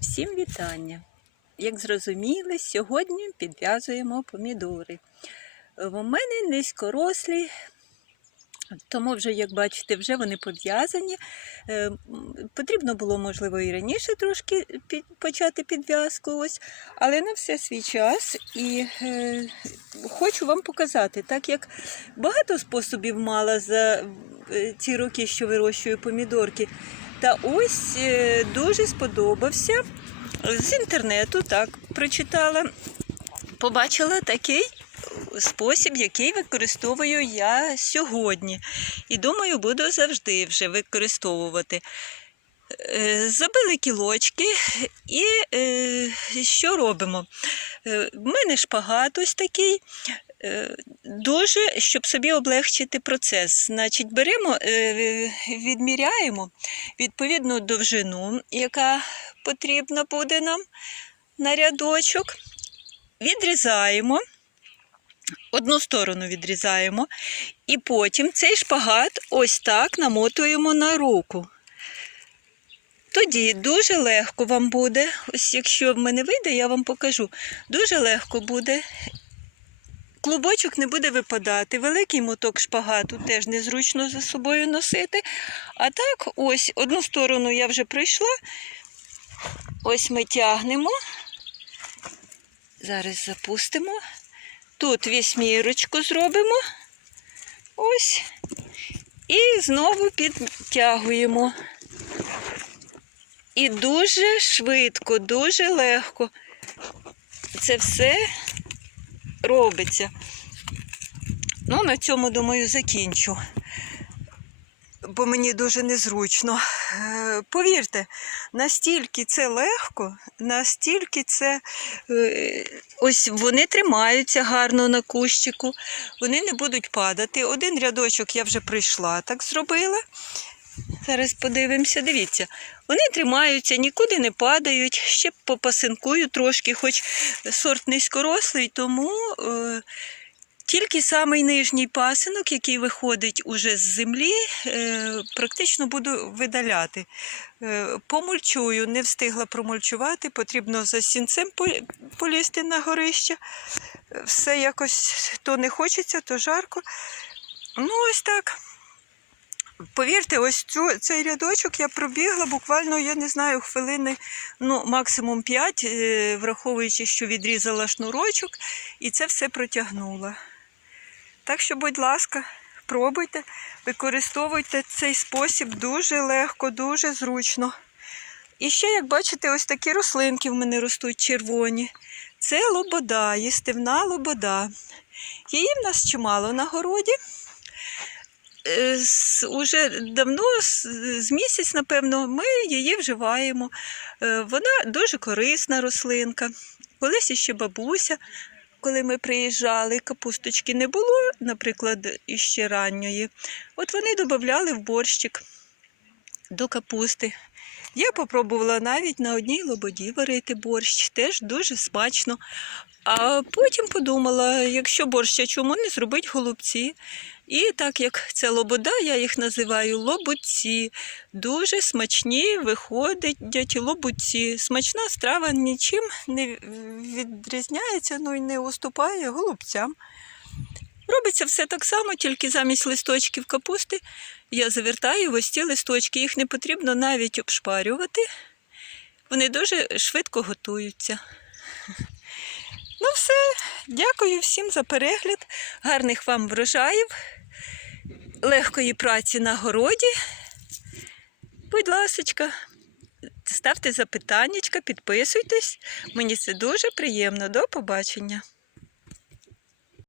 Всім вітання! Як зрозуміли, сьогодні підв'язуємо помідори. В мене низькорослі, тому вже, як бачите, вже вони пов'язані. Е, Потрібно було, можливо, і раніше трошки почати підв'язку, ось, але на все свій час. І е, хочу вам показати, так як багато способів мала за е, ці роки, що вирощую помідорки. Та ось е, дуже сподобався з інтернету, так, прочитала, побачила такий спосіб, який використовую я сьогодні. І думаю, буду завжди вже використовувати. Е, Забили кілочки і е, що робимо? Е, В мене шпагат ось такий. Дуже, щоб собі облегчити процес. Значить, беремо, відміряємо відповідну довжину, яка потрібна буде нам на рядочок. Відрізаємо, одну сторону відрізаємо, і потім цей шпагат ось так намотуємо на руку. Тоді дуже легко вам буде, ось якщо в мене вийде, я вам покажу. Дуже легко буде. Клубочок не буде випадати, великий моток шпагату теж незручно за собою носити. А так, ось одну сторону я вже пройшла. Ось ми тягнемо. Зараз запустимо. Тут вісьмірочку зробимо. Ось. І знову підтягуємо. І дуже швидко, дуже легко. Це все робиться. Ну, на цьому, думаю, закінчу. Бо мені дуже незручно. Е, Повірте, настільки це легко, настільки це е, ось вони тримаються гарно на кущику, вони не будуть падати. Один рядочок я вже прийшла, так зробила. Зараз подивимося, дивіться. Вони тримаються, нікуди не падають, ще попасинкую трошки, хоч сорт низькорослий, тому е, тільки самий нижній пасинок, який виходить уже з землі, е, практично буду видаляти. Е, помульчую, не встигла промульчувати, потрібно за сінцем полізти на горище. Все якось то не хочеться, то жарко. Ну, ось так. Повірте, ось цю, цей рядочок я пробігла буквально, я не знаю, хвилини, ну, максимум 5, враховуючи, що відрізала шнурочок, і це все протягнула. Так що, будь ласка, пробуйте, використовуйте цей спосіб дуже легко, дуже зручно. І ще, як бачите, ось такі рослинки в мене ростуть червоні. Це лобода, їстивна лобода. Її в нас чимало на городі е, уже давно, з, місяць, напевно, ми її вживаємо. Е, Вона дуже корисна рослинка. Колись іще бабуся, коли ми приїжджали, капусточки не було, наприклад, іще ранньої. От вони додавали в борщик до капусти. Я попробувала навіть на одній лободі варити борщ, теж дуже смачно. А потім подумала, якщо борщ, а чому не зробити голубці? І так як це лобода, я їх називаю лобуці. Дуже смачні виходять лобуці. Смачна страва нічим не відрізняється, ну і не уступає голубцям. Робиться все так само, тільки замість листочків капусти я завертаю в ось ці листочки. Їх не потрібно навіть обшпарювати. Вони дуже швидко готуються. Ну, все, дякую всім за перегляд. Гарних вам врожаїв, легкої праці на городі. Будь ласочка, ставте запитаннячка, підписуйтесь. Мені це дуже приємно. До побачення.